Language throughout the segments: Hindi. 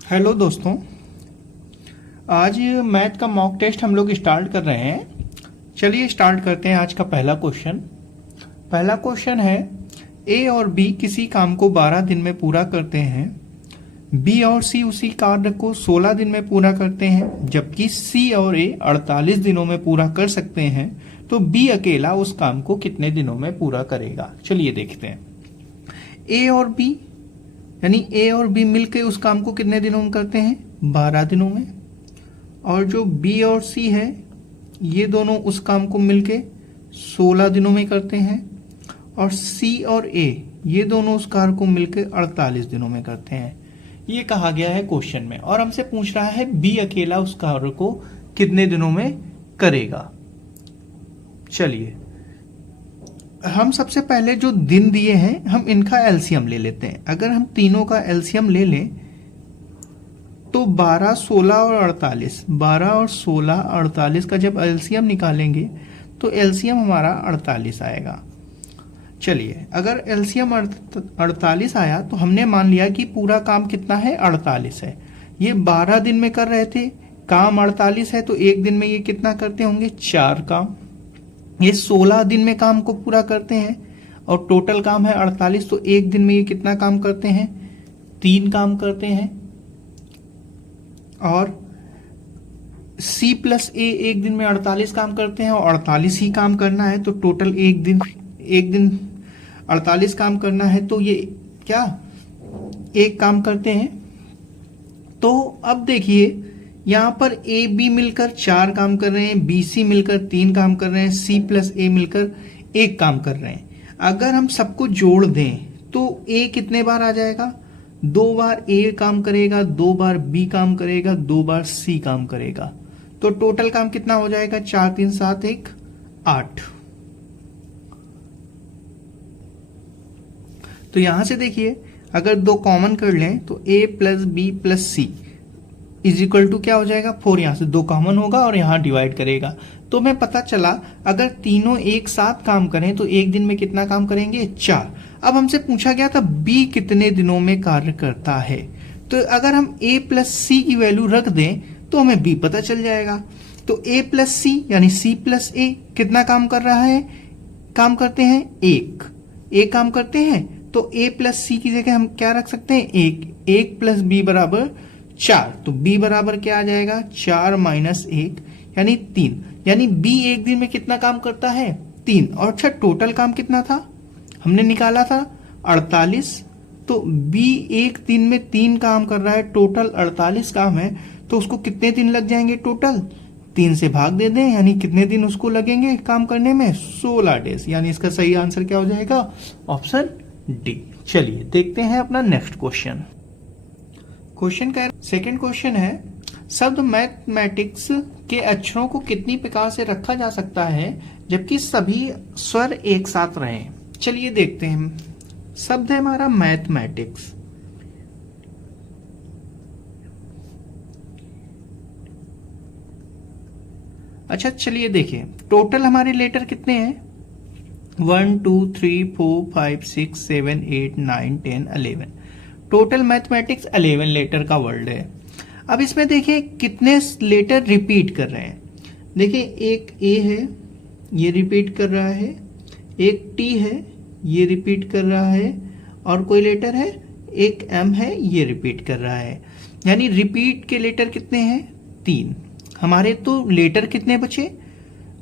हेलो दोस्तों, आज मैथ का मॉक टेस्ट हम लोग स्टार्ट कर रहे हैं। चलिए स्टार्ट करते हैं आज का पहला क्वेश्चन। पहला क्वेश्चन है, ए और बी किसी काम को 12 दिन में पूरा करते हैं, बी और सी उसी कार्य को 16 दिन में पूरा करते हैं, जबकि सी और ए 48 दिनों में पूरा कर सकते हैं, तो बी अकेला उस काम को कितने दिनों में पूरा करेगा। चलिए देखते हैं। ए और बी यानी ए और बी मिलकर उस काम को कितने दिनों में करते हैं, 12 दिनों में। और जो बी और सी है ये दोनों उस काम को मिलके 16 दिनों में करते हैं। और सी और ए ये दोनों उस कार्य को मिलके 48 दिनों में करते हैं। ये कहा गया है क्वेश्चन में, और हमसे पूछ रहा है बी अकेला उस कार्य को कितने दिनों में करेगा। चलिए हम सबसे पहले जो दिन दिए हैं हम इनका एलसीएम ले लेते हैं। अगर हम तीनों का एलसीएम ले लें तो 12, 16 और 48, 12 और 16, 48 का जब एलसीएम निकालेंगे तो एलसीएम हमारा 48 आएगा। चलिए अगर एलसीएम 48 आया तो हमने मान लिया कि पूरा काम कितना है, 48 है। ये 12 दिन में कर रहे थे, काम 48 है, तो एक दिन में ये कितना करते होंगे, 4 काम। ये 16 दिन में काम को पूरा करते हैं और टोटल काम है 48, तो एक दिन में ये कितना काम करते हैं, 3 काम करते हैं। और C प्लस A एक दिन में 48 काम करते हैं और 48 ही काम करना है, तो टोटल एक दिन 48 काम करना है, तो ये क्या एक काम करते हैं। तो अब देखिए यहाँ पर ए बी मिलकर 4 काम कर रहे हैं, बी सी मिलकर 3 काम कर रहे हैं, सी प्लस ए मिलकर 1 काम कर रहे हैं। अगर हम सबको जोड़ दें तो ए कितने बार आ जाएगा, 2 बार ए काम करेगा, 2 बार बी काम करेगा, 2 बार सी काम करेगा। तो टोटल काम कितना हो जाएगा, 4 3 7 1 8। तो यहां से देखिए अगर 2 कॉमन कर लें तो a plus b plus c is equal to क्या हो जाएगा, 4। यहां से 2 कॉमन होगा और यहां डिवाइड करेगा। तो हमें पता चला अगर तीनों एक साथ काम करें तो एक दिन में कितना काम करेंगे, 4। अब हमसे पूछा गया था b कितने दिनों में कार्य करता है। तो अगर हम a प्लस सी की वैल्यू रख दें तो हमें b पता चल जाएगा। तो a प्लस सी यानी c प्लस a कितना काम कर रहा है, काम करते हैं 1 काम करते हैं। तो a प्लस सी की जगह हम क्या रख सकते हैं, 1 प्लस b बराबर 4। तो b बराबर क्या आ जाएगा, 4 माइनस 1 यानी 3। यानी b एक दिन में कितना काम करता है, 3। और अच्छा टोटल काम कितना था, हमने निकाला था 48। तो b एक दिन में 3 काम कर रहा है, टोटल 48 काम है, तो उसको कितने दिन लग जाएंगे, टोटल 3 से भाग दे दें, यानी कितने दिन उसको लगेंगे काम करने में, 16 डेज। यानी इसका सही आंसर क्या हो जाएगा, ऑप्शन डी। चलिए देखते हैं अपना नेक्स्ट क्वेश्चन। क्वेश्चन का सेकंड क्वेश्चन है, शब्द मैथमेटिक्स के अक्षरों को कितनी प्रकार से रखा जा सकता है जबकि सभी स्वर एक साथ रहें। चलिए देखते हैं। शब्द है हमारा मैथमेटिक्स। अच्छा चलिए देखिए टोटल हमारे लेटर कितने हैं, 1 2 3 4 5 6 7 8 9 10 11। टोटल मैथमेटिक्स 11 लेटर का वर्ड है। अब इसमें देखिए कितने लेटर रिपीट कर रहे हैं। देखिए एक ए है ये रिपीट कर रहा है, एक टी है ये रिपीट कर रहा है, और कोई लेटर है एक एम है ये रिपीट कर रहा है। यानी रिपीट के लेटर कितने हैं, 3। हमारे तो लेटर कितने बचे,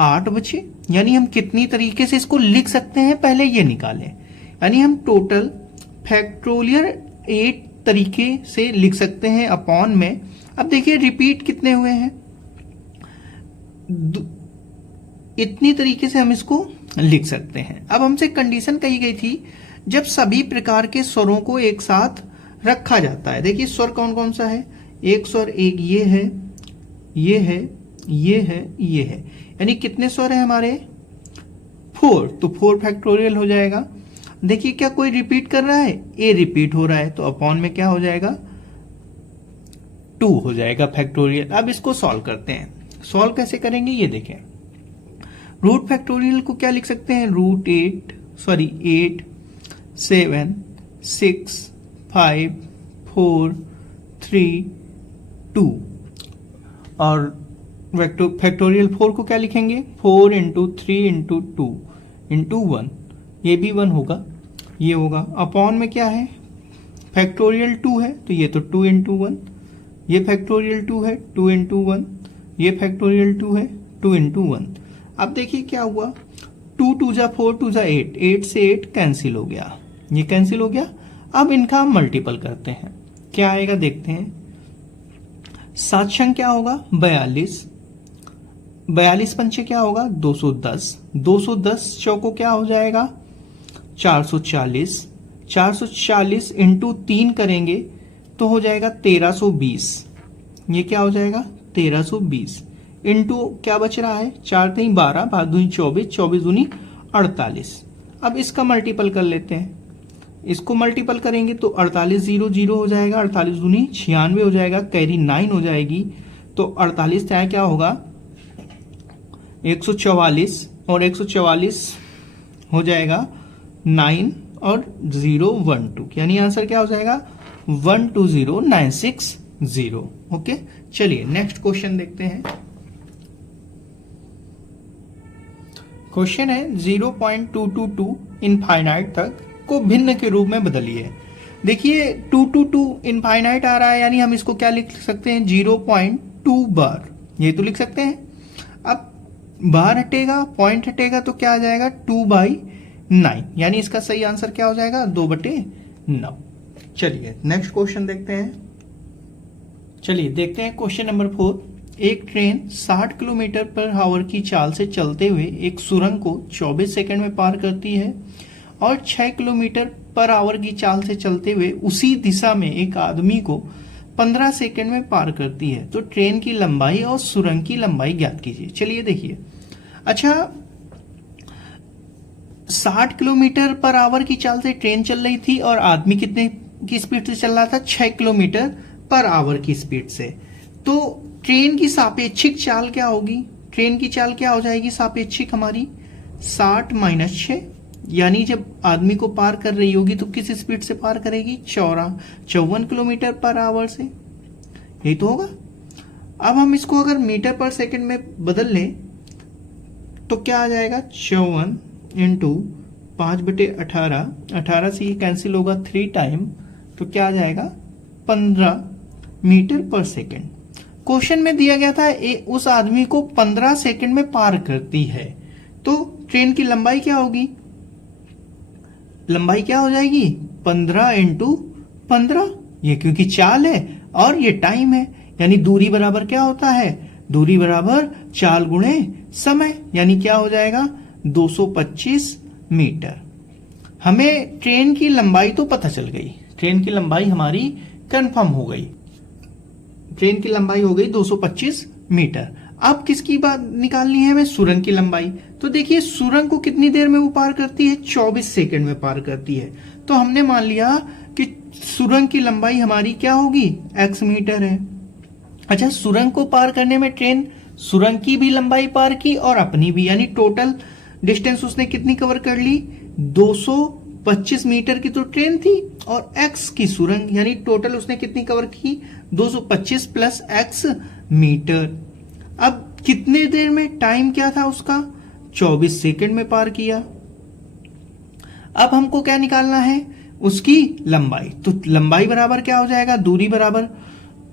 8 बचे। यानी हम कितनी तरीके से इसको लिख सकते हैं पहले ये निकालें। यानी हम टोटल फैक्टोरियल 8 तरीके से लिख सकते हैं अपॉन में। अब देखिए रिपीट कितने हुए हैं, इतनी तरीके से हम इसको लिख सकते हैं। अब हमसे कंडीशन कही गई थी जब सभी प्रकार के स्वरों को एक साथ रखा जाता है। देखिए स्वर कौन कौन सा है, एक स्वर एक ये है, ये है, ये है, ये है। यानी कितने स्वर है हमारे, 4। तो 4 फैक्टोरियल हो जाएगा। देखिए क्या कोई रिपीट कर रहा है, ए रिपीट हो रहा है, तो अपॉन में क्या हो जाएगा, 2 हो जाएगा फैक्टोरियल। अब इसको सॉल्व करते हैं। सॉल्व कैसे करेंगे ये देखें। रूट फैक्टोरियल को क्या लिख सकते हैं, √8 8 7 6 5 4 3 2 और फैक्टोरियल 4 को क्या लिखेंगे 4 इंटू 3 इंटू 2 इंटू 1, ये भी 1 होगा, ये होगा। अपॉन में क्या है फैक्टोरियल 2 है तो ये तो 2 इंटू 1, ये फैक्टोरियल 2 है 2 इंटू 1, ये फैक्टोरियल 2 है 2 इंटू 1। अब देखिए क्या हुआ 2 2 जा 4 2 जा 8, 8 से 8 कैंसिल हो गया, ये कैंसिल हो गया। अब इनका हम मल्टीपल करते हैं, क्या आएगा देखते हैं। 7 छंग क्या होगा 42, 42 पंचे क्या होगा 210, 210 चौको क्या हो जाएगा 440, 440 इंटू 3 करेंगे तो हो जाएगा 1320, ये क्या हो जाएगा 1320 इंटू क्या बच रहा है 4 3 12 5 2 24, 24 दूनी 48। अब इसका मल्टीपल कर लेते हैं, इसको मल्टीपल करेंगे तो 48 0 0 हो जाएगा, 48 दूनी 96 हो जाएगा, कैरी 9 हो जाएगी। तो 48 क्या होगा 144 और 144 हो जाएगा 9 और 0 1 2, यानी आंसर क्या हो जाएगा 120960। ओके, चलिए नेक्स्ट क्वेश्चन देखते हैं। क्वेश्चन है 0.222 इनफाइनाइट तक को भिन्न के रूप में बदलिए। देखिए 222 इनफाइनाइट आ रहा है, यानी हम इसको क्या लिख सकते हैं 0.2 बार, ये तो लिख सकते हैं। अब बार हटेगा पॉइंट हटेगा तो क्या आ जाएगा 2/9, यानी इसका सही आंसर क्या हो जाएगा 2/9। चलिए नेक्स्ट क्वेश्चन देखते हैं। चलिए देखते हैं क्वेश्चन नंबर 4। एक ट्रेन 60 किलोमीटर पर आवर की चाल से चलते हुए एक सुरंग को 24 सेकंड में पार करती है और 6 किलोमीटर पर आवर की चाल से चलते हुए उसी दिशा में एक आदमी को 15 सेकंड में पार करती है, तो ट्रेन की लंबाई और सुरंग की लंबाई ज्ञात कीजिए। चलिए देखिए, अच्छा 60 किलोमीटर पर आवर की चाल से ट्रेन चल रही थी और आदमी कितने की स्पीड से चल रहा था 6 किलोमीटर पर आवर की स्पीड से। तो ट्रेन की सापेक्षिक चाल क्या होगी, ट्रेन की चाल क्या हो जाएगी सापेक्षिक हमारी 60 माइनस 6, यानी जब आदमी को पार कर रही होगी तो किस स्पीड से पार करेगी 54 किलोमीटर पर आवर से, यही तो होगा। अब हम इसको अगर मीटर पर सेकंड में बदल लें तो क्या आ जाएगा 54 इंटू 5/18, 18 से ये कैंसिल होगा 3 टाइम, तो क्या आ जाएगा 15 मीटर पर सेकंड। क्वेश्चन में दिया गया था उस आदमी को 15 सेकंड में पार करती है, तो ट्रेन की लंबाई क्या होगी, लंबाई क्या हो जाएगी 15 इंटू 15, ये क्योंकि चाल है और ये टाइम है, यानी दूरी बराबर क्या होता है, दूरी बराबर चाल गुणे समय, यानी क्या हो जाएगा 225 मीटर। हमें ट्रेन की लंबाई तो पता चल गई, ट्रेन की लंबाई हमारी कंफर्म हो गई, ट्रेन की लंबाई हो गई 225 मीटर। अब किसकी बात निकालनी है हमें, सुरंग की लंबाई। तो देखिए सुरंग को कितनी देर में वो पार करती है 24 सेकंड में पार करती है, तो हमने मान लिया कि सुरंग की लंबाई हमारी क्या होगी x मीटर है। अच्छा, सुरंग को पार करने में ट्रेन सुरंग की भी लंबाई पार की और अपनी भी, यानी टोटल डिस्टेंस उसने कितनी कवर कर ली 225 मीटर की तो ट्रेन थी और x की सुरंग, यानी टोटल उसने कितनी कवर की 225 प्लस x मीटर। अब कितने देर में, टाइम क्या था उसका 24 सेकंड में पार किया। अब हमको क्या निकालना है उसकी लंबाई, तो लंबाई बराबर क्या हो जाएगा, दूरी बराबर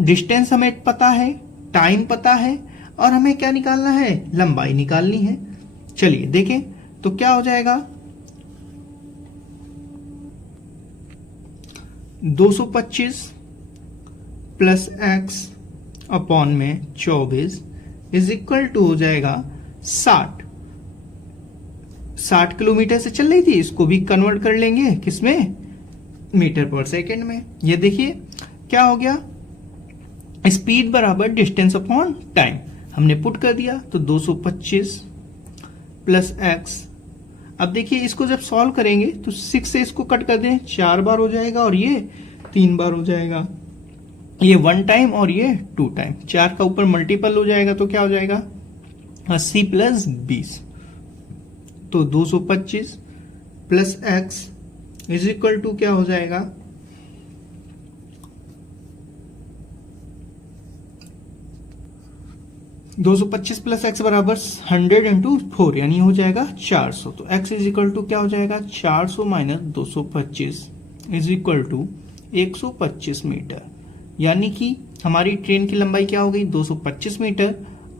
डिस्टेंस हमें पता है, टाइम पता है और हमें क्या निकालना है, लंबाई निकालनी है। चलिए देखें तो क्या हो जाएगा 225 प्लस x अपॉन में 24 इज इक्वल टू हो जाएगा 60 किलोमीटर से चल रही थी, इसको भी कन्वर्ट कर लेंगे किसमें, मीटर पर सेकंड में। ये देखिए क्या हो गया, स्पीड बराबर डिस्टेंस अपॉन टाइम, हमने पुट कर दिया तो 225 प्लस x। अब देखिए इसको जब सॉल्व करेंगे तो 6 से इसको कट कर दें, 4 बार हो जाएगा और ये 3 बार हो जाएगा, ये 1 टाइम और ये 2 टाइम, 4 का ऊपर मल्टीपल हो जाएगा तो क्या हो जाएगा 80 प्लस 20, तो 225 plus x is equal to क्या हो जाएगा 225 प्लस एक्स बराबर 100 इंटू 4 यानी हो जाएगा 400। तो x इज इक्वल टू क्या हो जाएगा 400 minus 225 is equal to 125 metre. यानी कि हमारी ट्रेन की लंबाई क्या हो गई 225 मीटर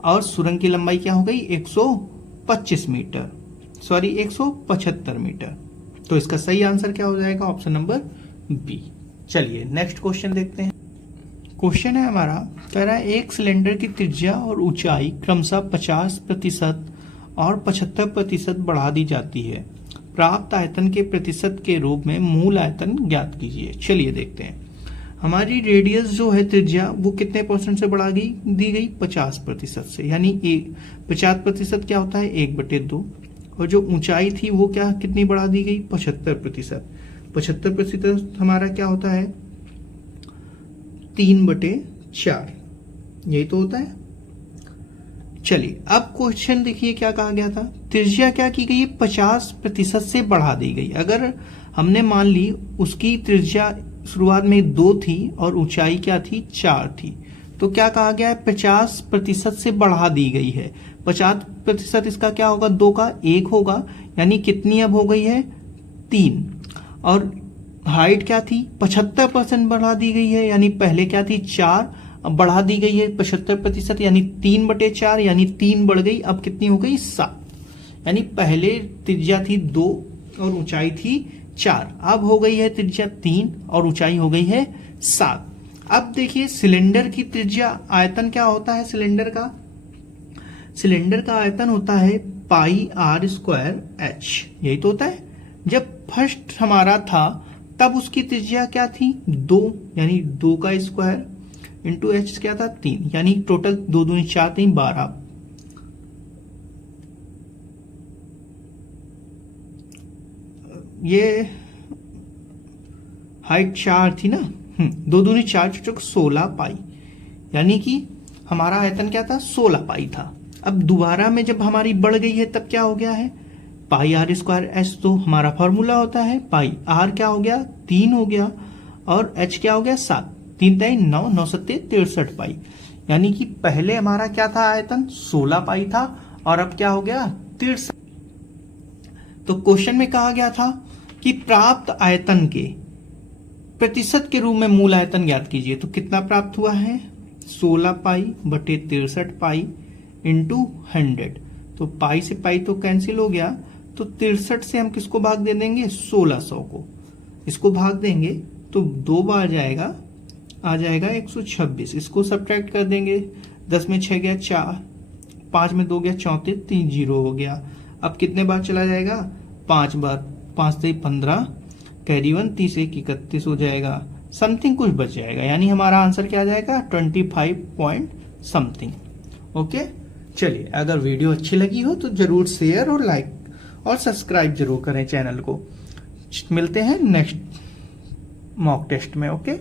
और सुरंग की लंबाई क्या हो गई 125 मीटर, सॉरी 175 मीटर। तो इसका सही आंसर क्या हो जाएगा ऑप्शन नंबर बी। चलिए नेक्स्ट क्वेश्चन देखते हैं। क्वेश्चन है हमारा, कह रहा है एक सिलेंडर की त्रिज्या और ऊंचाई क्रमशः 50% और 75% बढ़ा दी जाती है। प्राप्त आयतन के प्रतिशत के रूप में मूल आयतन ज्ञात कीजिए। चलिए देखते हैं। हमारी रेडियस जो है त्रिज्या वो कितने परसेंट से बढ़ा दी गई 50% से, यानी 50% क्या होता है 1/2। और जो ऊंचाई थी वो क्या कितनी बढ़ा दी गई 75%। 75% हमारा क्या होता है 3/4, यही तो होता है। चलिए अब क्वेश्चन देखिए क्या कहा गया था, त्रिज्या क्या की गई 50% से बढ़ा दी गई। अगर हमने मान ली उसकी त्रिज्या शुरुआत में 2 थी और ऊंचाई क्या थी 4 थी, तो क्या कहा गया है 50% से बढ़ा दी गई है। 50% इसका क्या होगा 2 का 1 होगा, यानी कितनी अब हो गई है 3। और हाइट क्या थी 75% बढ़ा दी गई है, यानी पहले क्या थी 4 अब बढ़ा दी गई है 75% यानी 3/4, यानी 3 बढ़ गई अब कितनी हो गई 7। यानी पहले त्रिज्या थी 2 और ऊंचाई थी 4, अब हो गई है त्रिज्या 3 और ऊंचाई हो गई है 7। अब देखिए सिलेंडर की त्रिज्या आयतन क्या होता है सिलेंडर का आयतन होता है πr²h, यही तो होता है। जब फर्स्ट हमारा था तब उसकी त्रिज्या क्या थी 2, यानी 2 का स्क्वायर इंटू एच क्या था 3, यानी टोटल 2 दूनी 4 3 12। ये हाइट 4 थी ना, 2 दूनी 4 16 पाई, यानी कि हमारा आयतन क्या था 16 पाई था। अब दोबारा में जब हमारी बढ़ गई है तब क्या हो गया है πr²h, तो हमारा फॉर्मूला होता है πr क्या हो गया 3 हो गया और h क्या हो गया 7, 3 3 9 9 7 63 पाई। यानी कि पहले हमारा क्या था आयतन 16 पाई था और अब क्या हो गया 63। तो क्वेश्चन में कहा गया था कि प्राप्त आयतन के प्रतिशत के रूप में मूल आयतन ज्ञात कीजिए। तो कितना प्राप्त हुआ है 16 पाई बटे 63 पाई इंटू 100। तो पाई से पाई तो कैंसिल हो गया, तो 63 से हम किसको भाग दे देंगे 1600 को, इसको भाग देंगे तो 2 बार जाएगा आ जाएगा 126। इसको सब्ट्रैक्ट कर देंगे, 10 में 6 गया 4, 5 में 2 गया 34, 3 0 हो गया। अब कितने बार चला जाएगा 5 बार, 5 से 15 कैरी 1 30 1 31 हो जाएगा, समथिंग कुछ बच जाएगा। यानी हमारा आंसर क्या आ जाएगा 25 पॉइंट समथिंग। ओके चलिए, अगर वीडियो अच्छी लगी हो तो जरूर शेयर और लाइक और सब्सक्राइब जरूर करें चैनल को। मिलते हैं नेक्स्ट मॉक टेस्ट में। ओके।